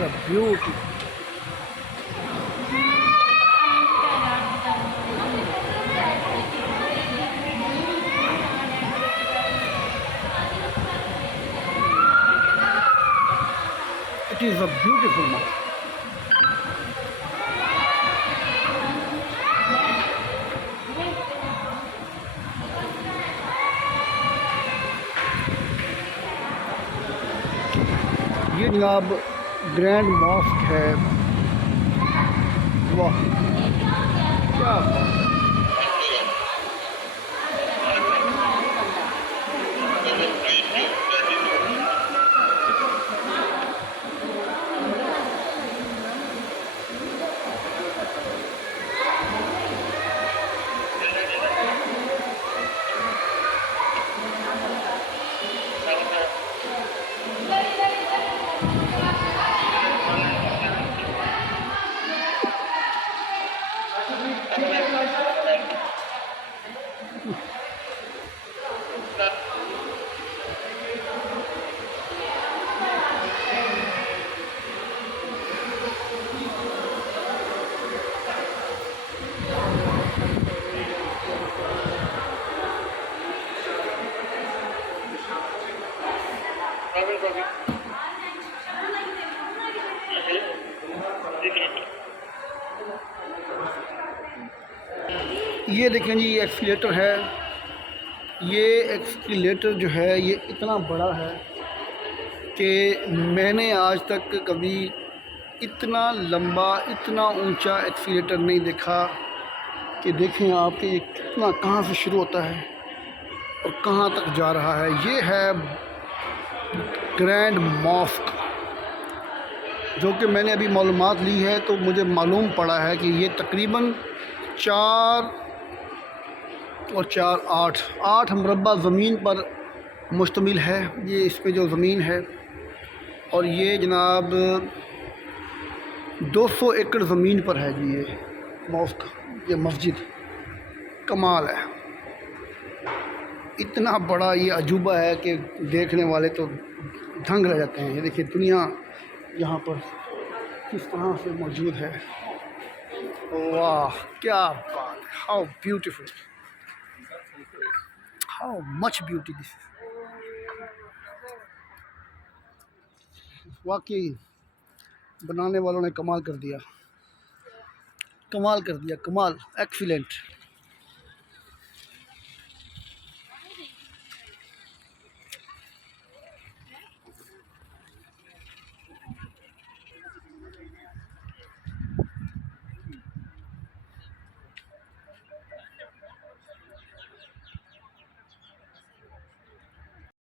What a beauty. It is a beautiful mosque. ये जनाब grand mask है। वाह क्या बात है। ये देखें जी, ये एक्सीलेटर है। ये एक्सीलेटर जो है ये इतना बड़ा है कि मैंने आज तक कभी इतना लंबा, इतना ऊंचा एक्सीलेटर नहीं देखा। कि देखें आप कि ये कितना, कहाँ से शुरू होता है और कहाँ तक जा रहा है। ये है ग्रैंड मॉस्क, जो कि मैंने अभी मालूमात ली है तो मुझे मालूम पड़ा है कि ये तकरीबन 4 और 4 8 मुरब्बा ज़मीन पर मुश्तमिल है। ये इस पे जो ज़मीन है, और ये जनाब 200 एकड़ ज़मीन पर है जी ये मॉस्क, ये मस्जिद। कमाल है, इतना बड़ा ये अजूबा है कि देखने वाले तो दंग रह जाते हैं। ये देखिए दुनिया यहाँ पर किस तरह से मौजूद है। वाह क्या बात है, how beautiful, how much beauty this. वाकई बनाने वालों ने कमाल कर दिया, कमाल कर दिया, कमाल, एक्सीलेंट।